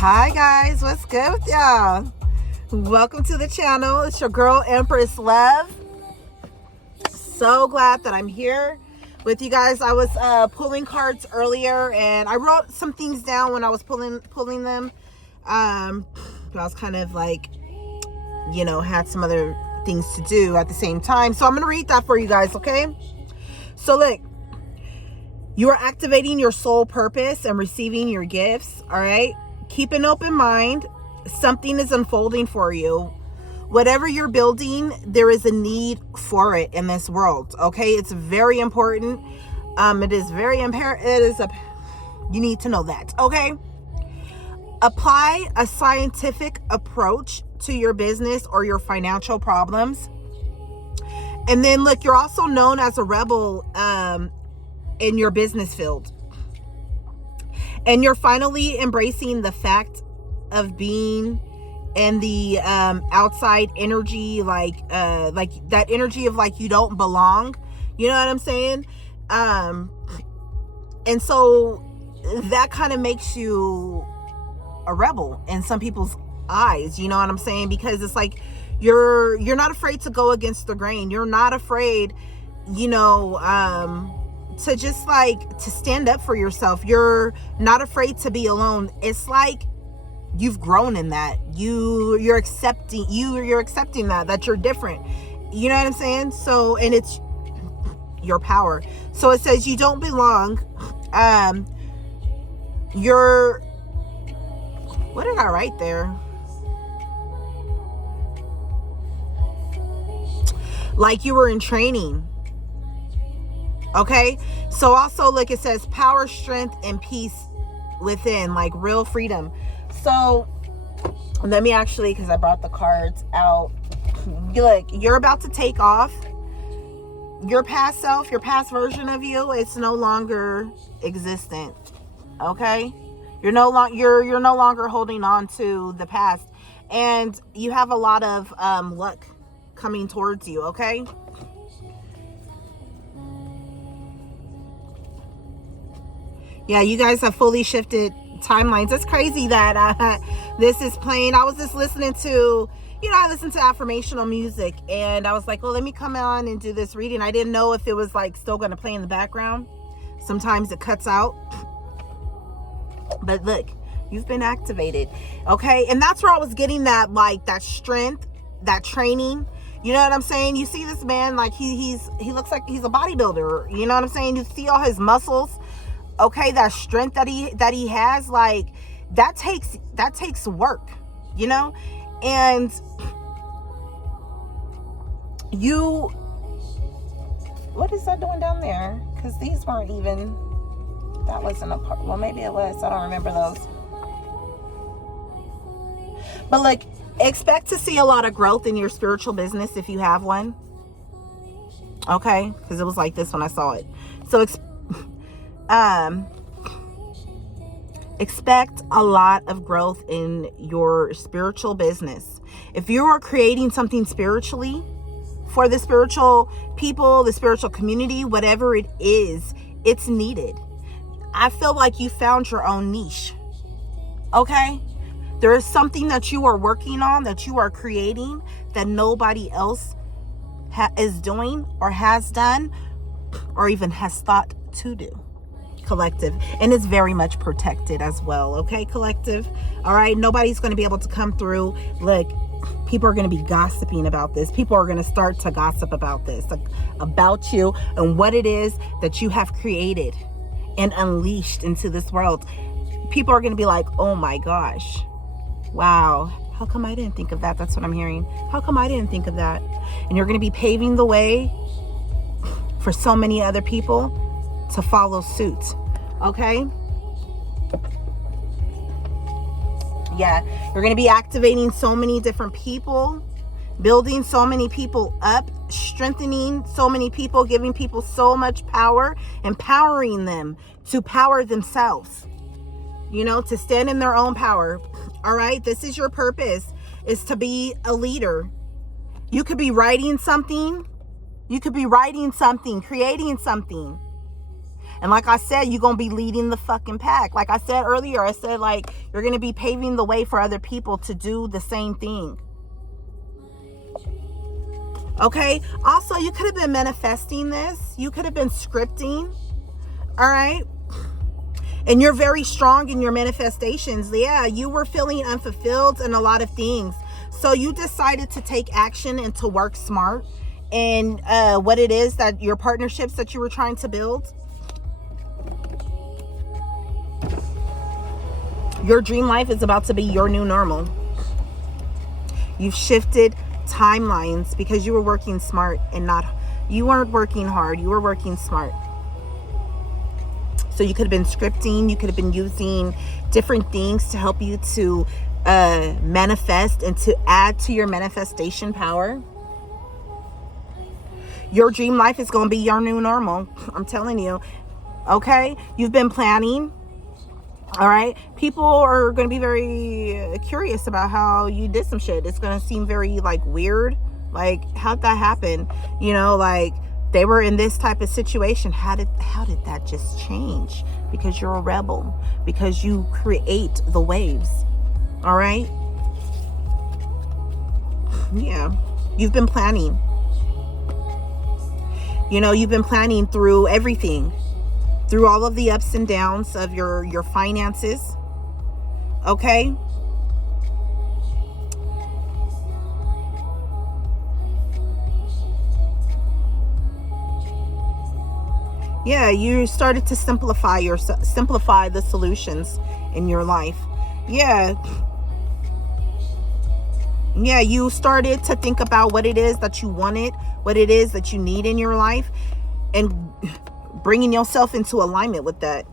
Hi guys, what's good with y'all? Welcome to the channel. It's your girl Empress Love. So glad that I'm here with you guys. I was pulling cards earlier and I wrote some things down when I was pulling them. But I was kind of like, had some other things to do at the same time. So I'm gonna read that for you guys, okay? So look, you are activating your soul purpose and receiving your gifts, all right? Keep an open mind. Something is unfolding for you. Whatever you're building, there is a need for it in this world, okay? It's very important. It is very imperative. You need to know that, okay? Apply a scientific approach to your business or your financial problems. And then look, you're also known as a rebel in your business field. And you're finally embracing the fact of being in the outside energy, like that energy of like you don't belong. You know what I'm saying? And so that kind of makes you a rebel in some people's eyes. You know what I'm saying? Because it's like you're not afraid to go against the grain. You're not afraid, to just like to stand up for yourself. You're not afraid to be alone. It's like you've grown in that. You're accepting that you're different. You know what I'm saying? So, and it's your power. So it says you don't belong. What did I write there? Like you were in training. Okay, so also look, it says power, strength, and peace within, like real freedom. So let me actually, because I brought the cards out. Look, you're about to take off. Your past self, your past version of you, it's no longer existent. Okay, you're no longer holding on to the past, and you have a lot of luck coming towards you. Okay. Yeah, you guys have fully shifted timelines. It's crazy that this is playing. I was just listening to, I listen to affirmational music, and I was like, well, let me come on and do this reading. I didn't know if it was like still going to play in the background. Sometimes it cuts out. But look, you've been activated. Okay, and that's where I was getting that, like that strength, that training. You know what I'm saying? You see this man, like he looks like he's a bodybuilder. You know what I'm saying? You see all his muscles. Okay, that strength that he has, like that takes work, and what is that doing down there? Because these weren't even, that wasn't a part. Well, maybe it was. I don't remember those. But like, expect to see a lot of growth in your spiritual business if you have one. Okay, because it was like this when I saw it. So expect a lot of growth in your spiritual business. If you are creating something spiritually for the spiritual people, the spiritual community, whatever it is, it's needed. I feel like you found your own niche. Okay? There is something that you are working on, that you are creating, that nobody else is doing or has done or even has thought to do. Collective, and it's very much protected as well. Okay, collective. All right, nobody's going to be able to come through. Look, people are going to be gossiping about this. People are going to start to gossip about this, about you and what it is that you have created and unleashed into this world. People are going to be like, oh my gosh, wow, how come I didn't think of that? That's what I'm hearing. How come I didn't think of that? And you're going to be paving the way for so many other people to follow suit. Okay? Yeah, you're going to be activating so many different people, building so many people up, strengthening so many people, giving people so much power, empowering them to power themselves, to stand in their own power. All right? This is your purpose, is to be a leader. You could be writing something. You could be writing something, creating something. And like I said, you're going to be leading the fucking pack. Like I said earlier, I said, like, you're going to be paving the way for other people to do the same thing. Okay? Also, you could have been manifesting this. You could have been scripting. All right? And you're very strong in your manifestations. Yeah, you were feeling unfulfilled in a lot of things. So you decided to take action and to work smart in what it is that your partnerships that you were trying to build. Your dream life is about to be your new normal. You've shifted timelines because you were working smart and not, you weren't working hard. You were working smart. So you could have been scripting. You could have been using different things to help you to manifest and to add to your manifestation power. Your dream life is going to be your new normal. I'm telling you. Okay? You've been planning. All right? People are going to be very curious about how you did some shit. It's going to seem very, like, weird. Like, how'd that happen? You know, like, they were in this type of situation. How did that just change? Because you're a rebel. Because you create the waves. All right? Yeah. You've been planning. You know, you've been planning through everything. Through all of the ups and downs of your finances. Okay? Yeah, you started to simplify the solutions in your life. Yeah. Yeah, you started to think about what it is that you wanted, what it is that you need in your life, and bringing yourself into alignment with that.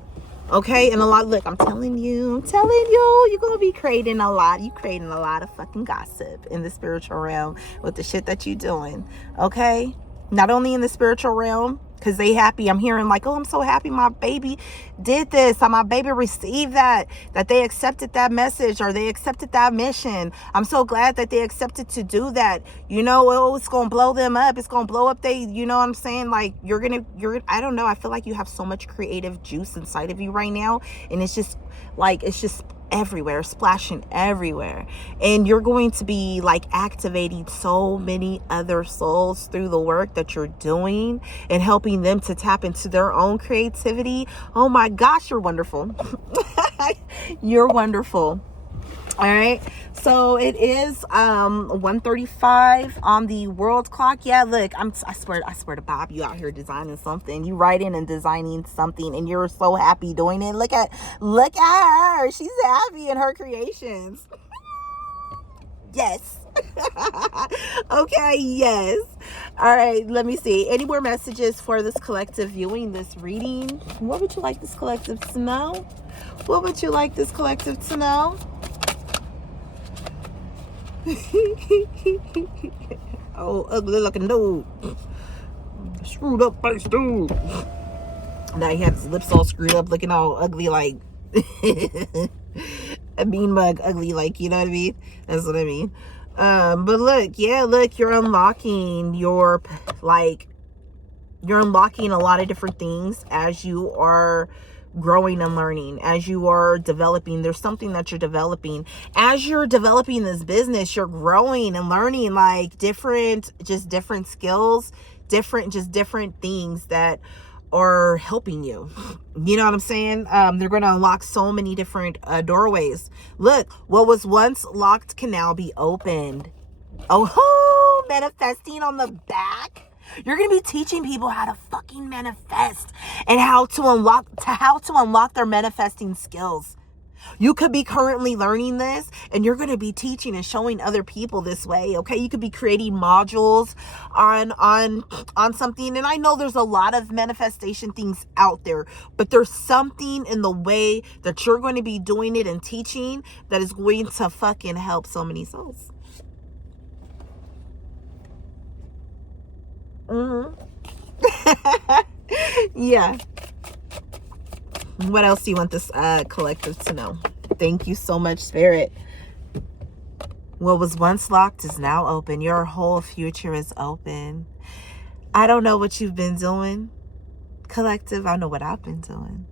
Okay? And look, I'm telling you, you're going to be creating a lot. You creating a lot of fucking gossip in the spiritual realm with the shit that you're doing. Okay? Not only in the spiritual realm, because they happy. I'm hearing like, oh, I'm so happy my baby did this. My baby received that they accepted that message or they accepted that mission. I'm so glad that they accepted to do that. You know, oh, it's going to blow them up. It's going to blow up you know what I'm saying? Like I don't know. I feel like you have so much creative juice inside of you right now. And it's just everywhere, splashing everywhere, and you're going to be like activating so many other souls through the work that you're doing and helping them to tap into their own creativity. Oh my gosh, you're wonderful. You're wonderful. All right, so it is 1:35 on the world clock. Yeah, look, I swear to Bob, you out here designing something. You writing and designing something, and you're so happy doing it. Look at her. She's happy in her creations. Yes. Okay, yes. All right, let me see. Any more messages for this collective viewing, this reading? What would you like this collective to know? What would you like this collective to know? Oh, ugly looking dude. Screwed up face dude. Now he had his lips all screwed up, looking all ugly, like a bean mug ugly, like, you know what I mean? That's what I mean. But look, yeah, look, you're unlocking you're unlocking a lot of different things as you are growing and learning, as you are developing. There's something that you're developing as you're developing this business. You're growing and learning like different skills, different things that are helping you. You know what I'm saying? They're going to unlock so many different doorways. Look, what was once locked can now be opened. Oh, manifesting on the back. You're going to be teaching people how to fucking manifest and how to unlock their manifesting skills. You could be currently learning this, and you're going to be teaching and showing other people this way. Okay, you could be creating modules on something. And I know there's a lot of manifestation things out there, but there's something in the way that you're going to be doing it and teaching that is going to fucking help so many souls. Yeah. What else do you want this collective to know? Thank you so much, Spirit. What was once locked is now open. Your whole future is open. I don't know what you've been doing. Collective, I know what I've been doing,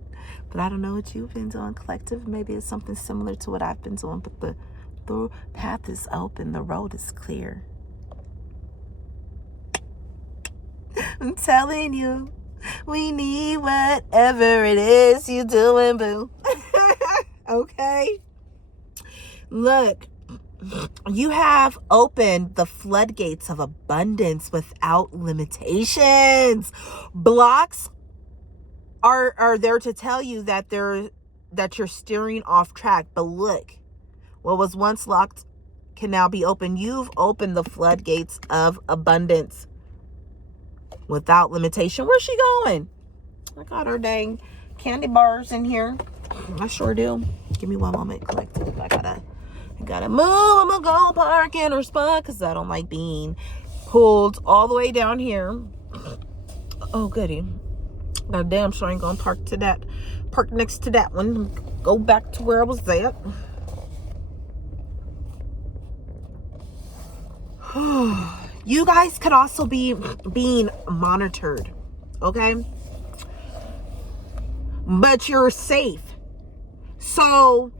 but I don't know what you've been doing. Collective, maybe it's something similar to what I've been doing, but the path is open, the road is clear. I'm telling you, we need whatever it is you're doing, boo. Okay? Look, you have opened the floodgates of abundance without limitations. Blocks are there to tell you that you're steering off track. But look, what was once locked can now be opened. You've opened the floodgates of abundance without limitation. Where's she going? I got her dang candy bars in here. I sure do. Give me one moment, collective. I gotta move. I'm gonna go park in her spot because I don't like being pulled all the way down here. Oh goody. God damn sure I ain't gonna park next to that one. Go back to where I was at. You guys could also be being monitored, okay? But you're safe. So,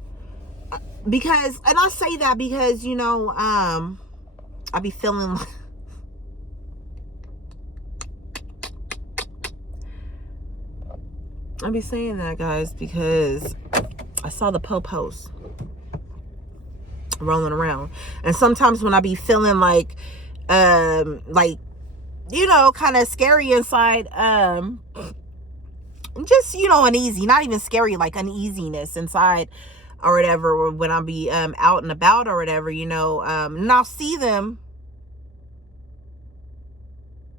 because, and I say that because, you know, I be feeling I be saying that, guys, because I saw the post rolling around. And sometimes when I be feeling like, you know, kind of scary inside, just, you know, uneasy, not even scary, like uneasiness inside or whatever, when I be out and about or whatever, you know, and I'll see them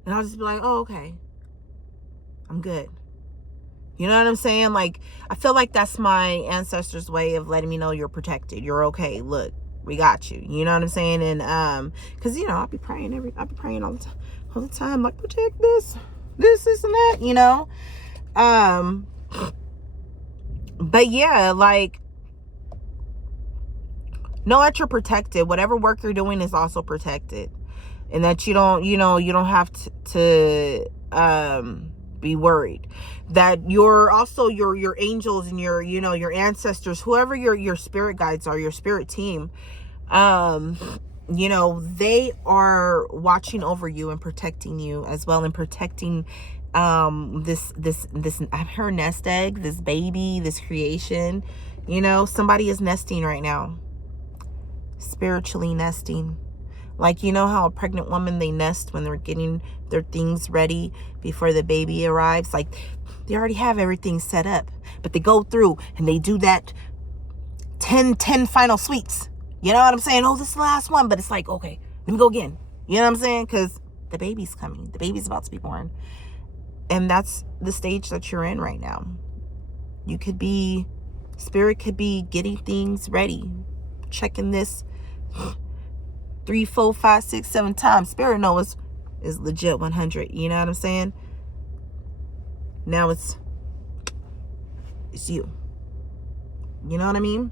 and I'll just be like, oh, okay, I'm good. You know what I'm saying? Like, I feel like that's my ancestors' way of letting me know you're protected. You're okay. Look, we got you. You know what I'm saying? And because, you know, I'll be praying all the time, like, protect this, and that, you know. But yeah, like, know that you're protected. Whatever work you're doing is also protected, and that you don't, you know, you don't have to be worried. That you're also your angels and your, you know, your ancestors, whoever your spirit guides are, your spirit team, you know, they are watching over you and protecting you as well, and protecting this her nest egg, this baby, this creation. You know, somebody is nesting right now, spiritually nesting. Like, you know how a pregnant woman, they nest when they're getting their things ready before the baby arrives? Like, they already have everything set up, but they go through and they do that 10 final sweeps. You know what I'm saying? Oh, this is the last one. But it's like, okay, let me go again. You know what I'm saying? Because the baby's coming. The baby's about to be born. And that's the stage that you're in right now. You could be, spirit could be getting things ready, checking this 3, 4, 5, 6, 7 times. Spirit knows is legit 100. You know what I'm saying? Now it's you. You know what I mean?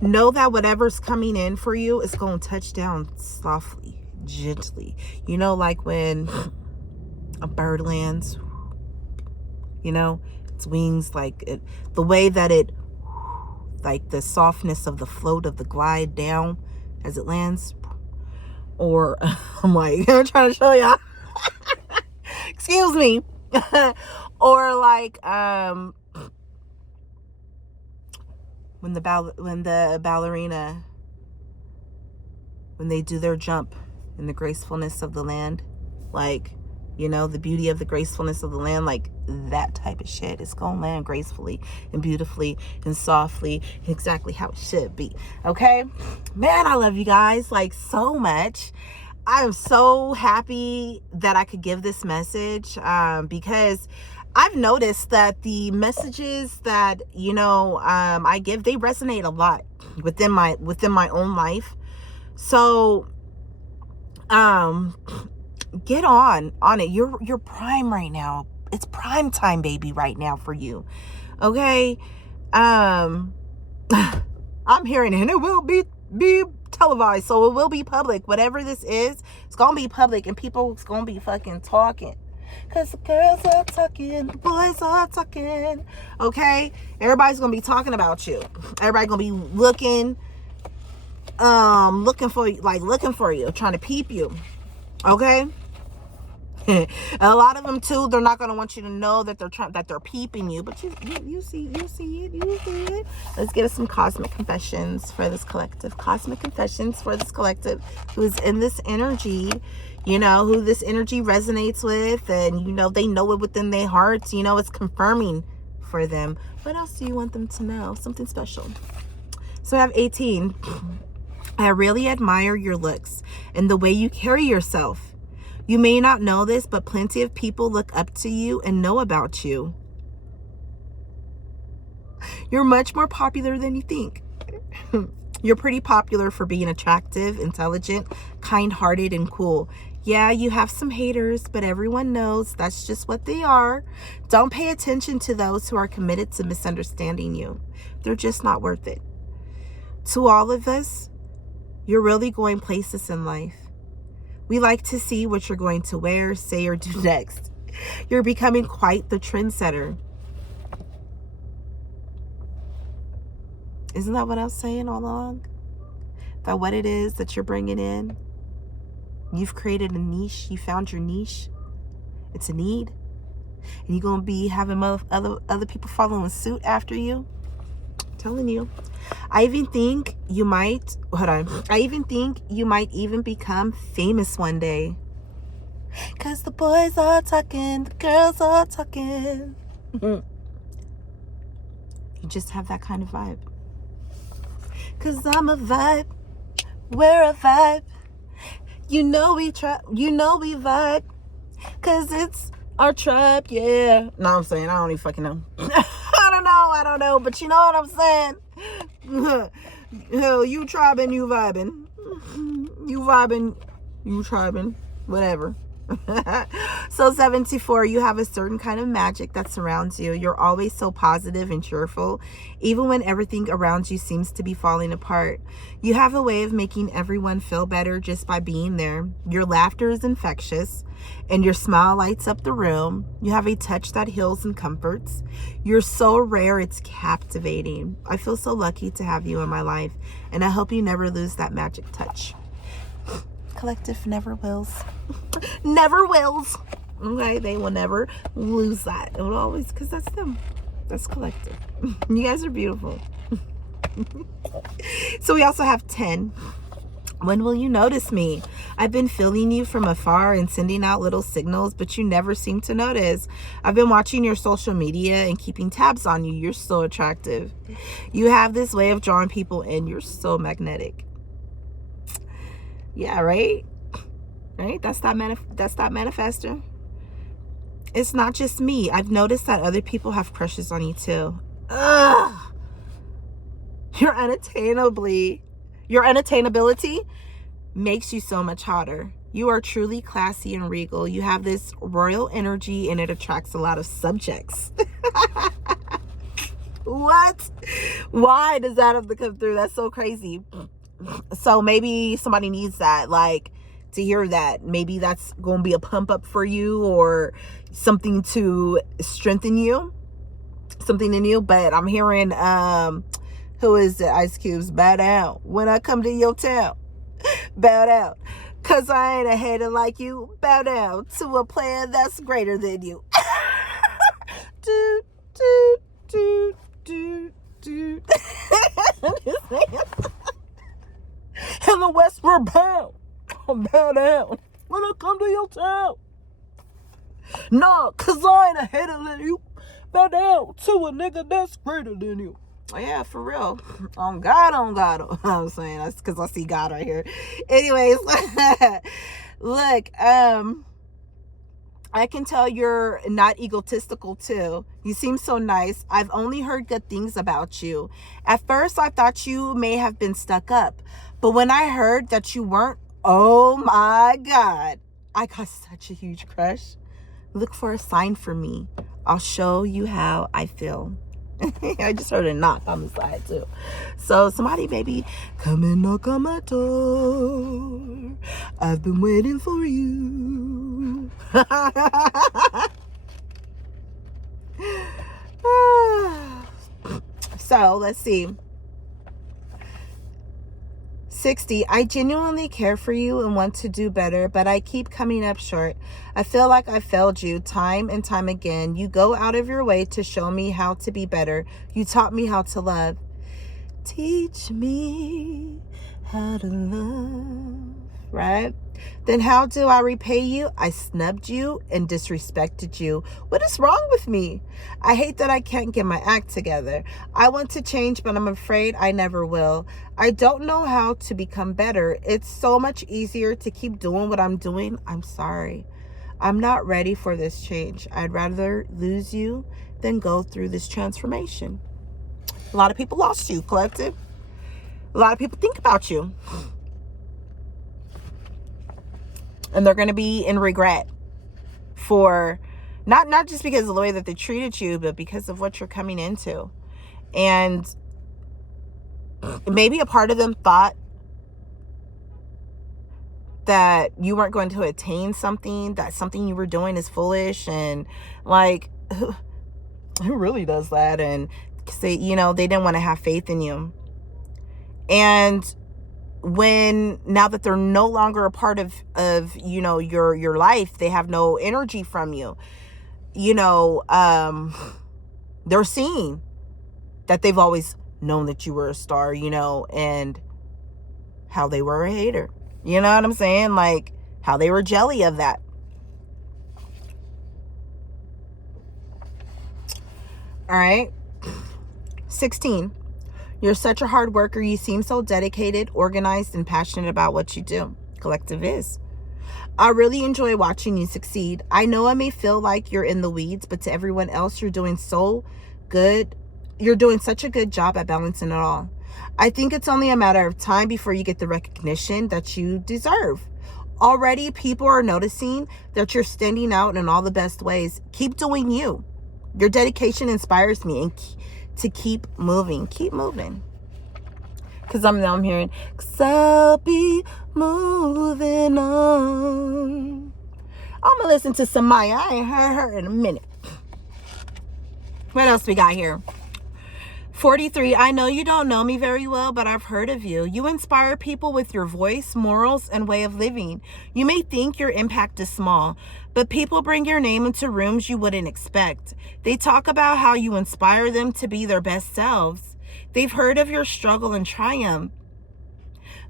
Know that whatever's coming in for you is going to touch down softly, gently. You know, like when a bird lands, you know, its wings, like the way that it, like the softness of the float of the glide down as it lands. Or I'm like, I'm trying to show y'all. Excuse me. Or like when the ballerina, when they do their jump in the gracefulness of the land, like, you know, the beauty of the gracefulness of the land, like that type of shit. It's gonna land gracefully and beautifully and softly, exactly how it should be. Okay, man, I love you guys like so much. I'm so happy that I could give this message, because I've noticed that the messages that, you know, I give, they resonate a lot within my own life. So get on it. You're prime right now. It's prime time, baby, right now for you. Okay. I'm hearing it, and it will be televised, so it will be public. Whatever this is, it's gonna be public, and people's gonna be fucking talking. Cause the girls are talking, the boys are talking. Okay? Everybody's gonna be talking about you. Everybody gonna be looking for you, trying to peep you. Okay? A lot of them too, they're not gonna want you to know that they're peeping you, but you see it. Let's get us some cosmic confessions for this collective. Cosmic confessions for this collective who's in this energy, you know, who this energy resonates with, and you know they know it within their hearts. You know, it's confirming for them. What else do you want them to know? Something special. So I have 18. I really admire your looks and the way you carry yourself. You may not know this, but plenty of people look up to you and know about you. You're much more popular than you think. You're pretty popular for being attractive, intelligent, kind-hearted, and cool. Yeah, you have some haters, but everyone knows that's just what they are. Don't pay attention to those who are committed to misunderstanding you. They're just not worth it. To all of us, you're really going places in life. We like to see what you're going to wear, say, or do next. You're becoming quite the trendsetter. Isn't that what I was saying all along? That what it is that you're bringing in? You've created a niche. You found your niche. It's a need. And you're going to be having other people following suit after you. I'm telling you. I even think you might even become famous one day. Cause the boys are talking, the girls are talking. You just have that kind of vibe. Cause I'm a vibe, we're a vibe. You know we vibe. Cause it's our tribe, yeah. No, I'm saying, I don't even fucking know. I don't know, but you know what I'm saying. Hell, you tribing, you vibing. You vibing, you tribing, whatever. So 74, you have a certain kind of magic that surrounds you. You're always so positive and cheerful, even when everything around you seems to be falling apart. You have a way of making everyone feel better just by being there. Your laughter is infectious, and your smile lights up the room. You have a touch that heals and comforts. You're so rare, it's captivating. I feel so lucky to have you in my life, and I hope you never lose that magic touch. Collective never wills. Never wills. Okay, they will never lose that. It will always, because that's them. That's collective. You guys are beautiful. So we also have 10. When will you notice me? I've been feeling you from afar and sending out little signals, but you never seem to notice. I've been watching your social media and keeping tabs on you. You're so attractive. You have this way of drawing people in. You're so magnetic. Yeah, right? Right? That's that manifester. It's not just me. I've noticed that other people have crushes on you too. Ugh. Your unattainability makes you so much hotter. You are truly classy and regal. You have this royal energy, and it attracts a lot of subjects. What? Why does that have to come through? That's so crazy. So maybe somebody needs that, like, to hear that. Maybe that's going to be a pump up for you, or something to strengthen you, something in you. But I'm hearing, who is it? Ice Cube's bow down when I come to your town. Bow down, cause I ain't a hater like you. Bow down to a player that's greater than you. Do, do, do, do, do. In the West, we're bound. Bow down when I come to your town. No, cause I ain't a hater than you. Bow down to a nigga that's greater than you. Oh, yeah, for real. On God. I'm saying that's because I see God right here. Anyways, look, I can tell you're not egotistical too. You seem so nice. I've only heard good things about you. At first, I thought you may have been stuck up. But when I heard that you weren't, oh my God, I got such a huge crush. Look for a sign for me. I'll show you how I feel. I just heard a knock on the side too. So somebody maybe come and knock on my door. I've been waiting for you. So let's see. 60, I genuinely care for you and want to do better, but I keep coming up short. I feel like I failed you time and time again. You go out of your way to show me how to be better. You taught me how to love. Teach me how to love, right? Then how do I repay you? I snubbed you and disrespected you. What is wrong with me? I hate that I can't get my act together. I want to change, but I'm afraid I never will. I don't know how to become better. It's so much easier to keep doing what I'm doing. I'm sorry. I'm not ready for this change. I'd rather lose you than go through this transformation. A lot of people lost you, collective. A lot of people think about you. And they're going to be in regret for not just because of the way that they treated you, but because of what you're coming into. And maybe a part of them thought that you weren't going to attain something, that something you were doing is foolish. And like, who really does that? And they, they didn't want to have faith in you. And now that they're no longer a part of your life, they have no energy from you, they're seeing that they've always known that you were a star, and how they were a hater. You know what I'm saying? Like how they were jelly of that. All right. 16. You're such a hard worker. You seem so dedicated, organized, and passionate about what you do. Collective is. I really enjoy watching you succeed. I know I may feel like you're in the weeds, but to everyone else, you're doing so good. You're doing such a good job at balancing it all. I think it's only a matter of time before you get the recognition that you deserve. Already, people are noticing that you're standing out in all the best ways. Keep doing you. Your dedication inspires me, and to keep moving. Keep moving. Because I'm hearing, 'cause I'll be moving on. I'm going to listen to some Maya. I ain't heard her in a minute. What else we got here? 43, I know you don't know me very well, but I've heard of you. You inspire people with your voice, morals, and way of living. You may think your impact is small, but people bring your name into rooms you wouldn't expect. They talk about how you inspire them to be their best selves. They've heard of your struggle and triumph.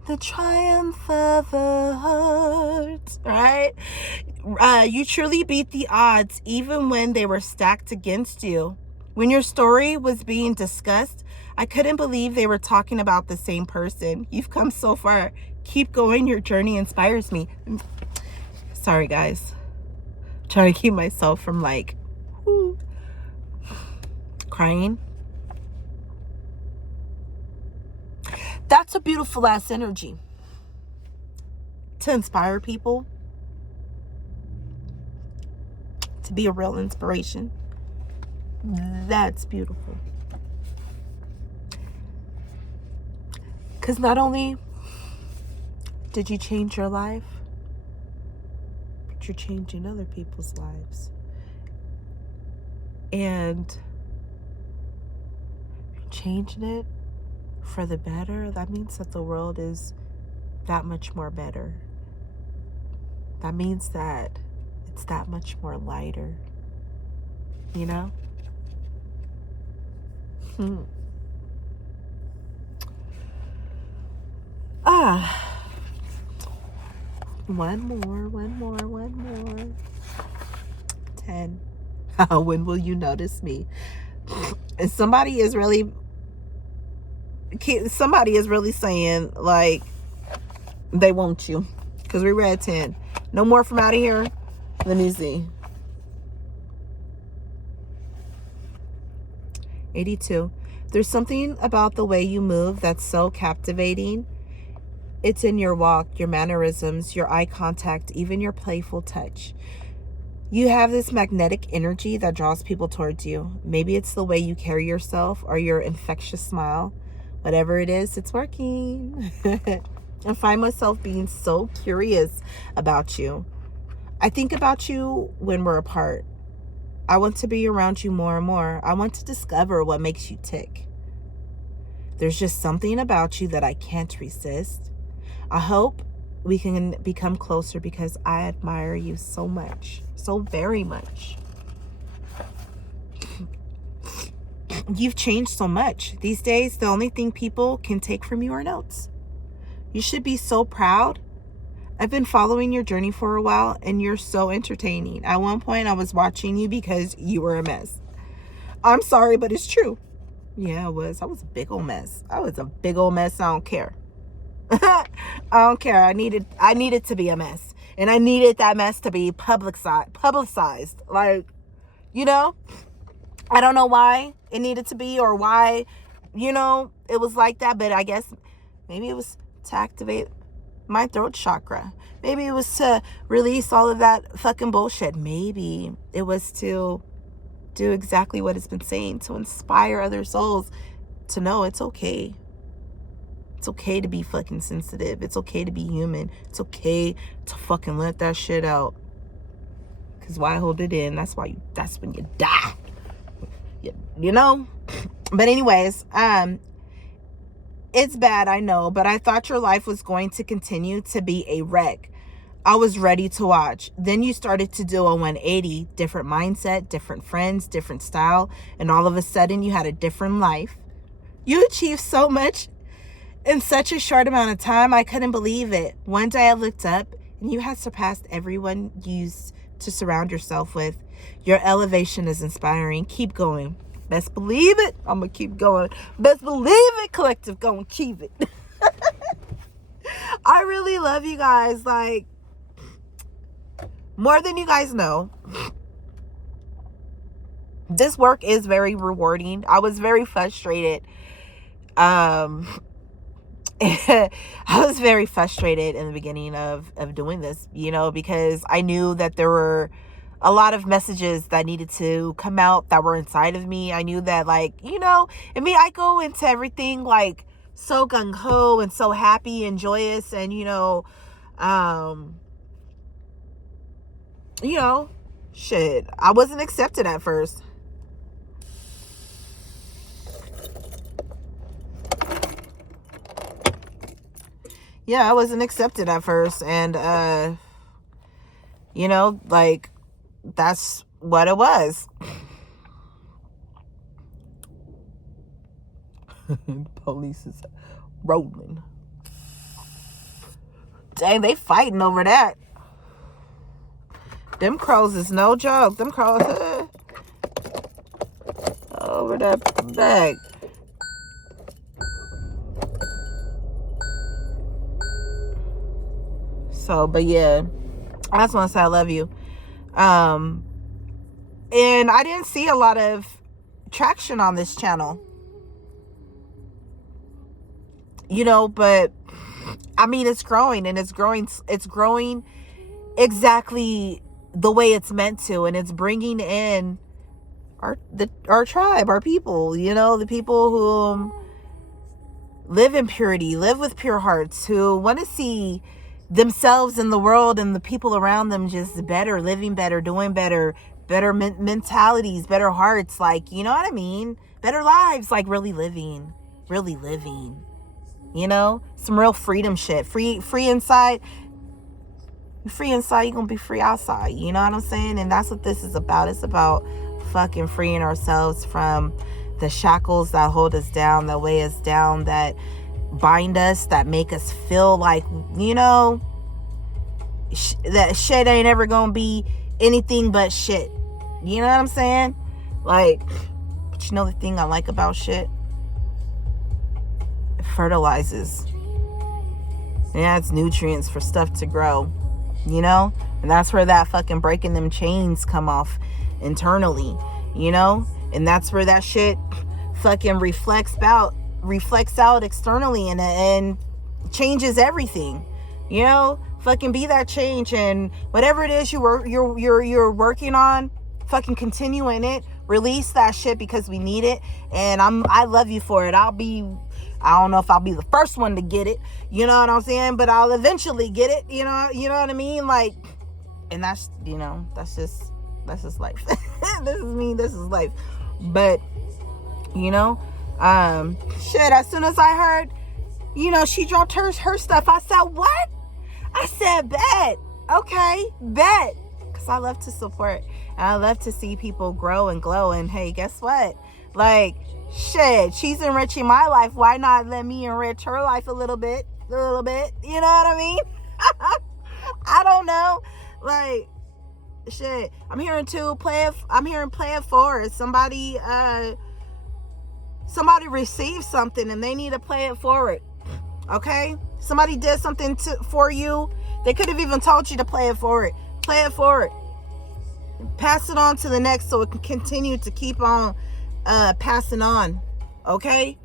The triumph of the heart, right? You truly beat the odds even when they were stacked against you. When your story was being discussed, I couldn't believe they were talking about the same person. You've come so far. Keep going. Your journey inspires me. Sorry, guys. I'm trying to keep myself from crying. That's a beautiful ass energy. To inspire people. To be a real inspiration. That's beautiful. Because not only did you change your life, but you're changing other people's lives. And you're changing it for the better. That means that the world is that much more better. That means that it's that much more lighter. You know? One more. 10. When will you notice me? And somebody is really saying like they want you, because we read 10. No more from out of here. Let me see. 82. There's something about the way you move that's so captivating. It's in your walk, your mannerisms, your eye contact, even your playful touch. You have this magnetic energy that draws people towards you. Maybe it's the way you carry yourself or your infectious smile. Whatever it is, it's working. I find myself being so curious about you. I think about you when we're apart. I want to be around you more and more. I want to discover what makes you tick. There's just something about you that I can't resist. I hope we can become closer because I admire you so much, so very much. You've changed so much. These days, the only thing people can take from you are notes. You should be so proud. I've been following your journey for a while, and you're so entertaining. At one point, I was watching you because you were a mess. I'm sorry, but it's true. Yeah, I was. I was a big old mess. I was a big old mess. I don't care. I don't care. I needed to be a mess, and I needed that mess to be publicized. Like, you know, I don't know why it needed to be or why, you know, it was like that, but I guess maybe it was to activate my throat chakra. Maybe it was to release all of that fucking bullshit. Maybe it was to do exactly what it's been saying, to inspire other souls to know it's okay. It's okay to be fucking sensitive. It's okay to be human. It's okay to fucking let that shit out. Because why hold it in? That's when you die. You know? But anyways, it's bad, I know, but I thought your life was going to continue to be a wreck. I was ready to watch. Then you started to do a 180, different mindset, different friends, different style, and all of a sudden you had a different life. You achieved so much in such a short amount of time, I couldn't believe it. One day I looked up and you had surpassed everyone you used to surround yourself with. Your elevation is inspiring. Keep going. Best believe it. I'm going to keep going. Best believe it, collective. Go and keep it. I really love you guys. Like, more than you guys know. This work is very rewarding. I was very frustrated. I was very frustrated in the beginning of doing this, you know, because I knew that there were a lot of messages that needed to come out that were inside of me. I knew that, like, you know, I go into everything like so gung-ho and so happy and joyous and, you know, shit, I wasn't accepted at first. Yeah, I wasn't accepted at first. And, you know, like, that's what it was. Police is rolling. Dang, they fighting over that. Them crows is no joke. Them crows over that bag. So, but yeah, I just want to say I love you. And I didn't see a lot of traction on this channel, you know, but I mean, it's growing and it's growing exactly the way it's meant to. And it's bringing in our tribe, our people, you know, the people who live in purity, live with pure hearts, who want to see themselves in the world and the people around them just better, living better, doing better mentalities, better hearts, like, you know what I mean? Better lives, like really living, you know? Some real freedom shit. Free inside. Free inside, you're gonna be free outside. You know what I'm saying? And that's what this is about. It's about fucking freeing ourselves from the shackles that hold us down, that weigh us down, that bind us, that make us feel like, you know, that shit ain't ever gonna be anything but shit. You know what I'm saying? Like, but you know the thing I like about shit? It fertilizes. It adds nutrients for stuff to grow, you know? And that's where that fucking breaking them chains come off internally, you know? And that's where that shit fucking reflects out externally and changes everything, you know? fucking be that change, and whatever it is you're working on, fucking continue in it. Release that shit because we need it, and I love you for it. I don't know if I'll be the first one to get it, you know what I'm saying, but I'll eventually get it, you know what I mean, like, and that's, you know, that's just life. This is me, this is life. But, you know, shit, as soon as I heard, you know, she dropped her stuff, I said, what? I said, bet. Okay, bet. Because I love to support. And I love to see people grow and glow. And hey, guess what? Like, shit, she's enriching my life. Why not let me enrich her life a little bit? You know what I mean? I don't know. Like, shit. I'm hearing play it forward. Somebody received something and they need to play it forward. Okay? Somebody did something for you. They could have even told you to play it forward. Play it forward. Pass it on to the next so it can continue to keep on passing on. Okay?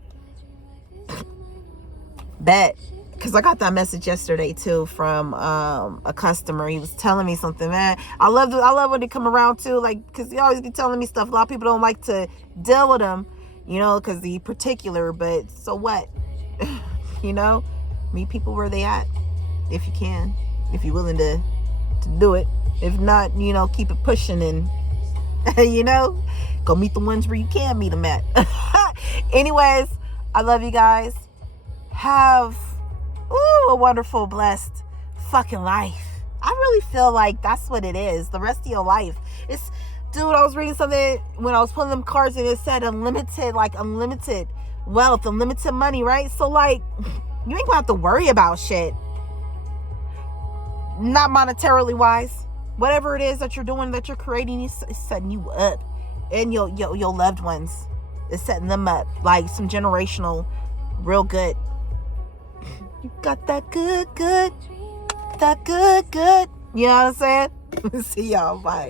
Bet. Because I got that message yesterday too from a customer. He was telling me something, man. I love when they come around too, like, because he always be telling me stuff. A lot of people don't like to deal with him, you know, because he's particular. But so what? You know, meet people where they at, if you can, if you're willing to do it. If not, you know, keep it pushing and, you know, go meet the ones where you can meet them at. Anyways, I love you guys. Have a wonderful, blessed fucking life. I really feel like that's what it is. The rest of your life. It's, dude, I was reading something when I was pulling them cards and it said unlimited wealth, unlimited money, right? So, like, you ain't gonna have to worry about shit. Not monetarily wise. Whatever it is that you're doing, that you're creating, is setting you up. And your loved ones is setting them up. Like some generational, real good. You got that good. That good. You know what I'm saying? See y'all. Bye.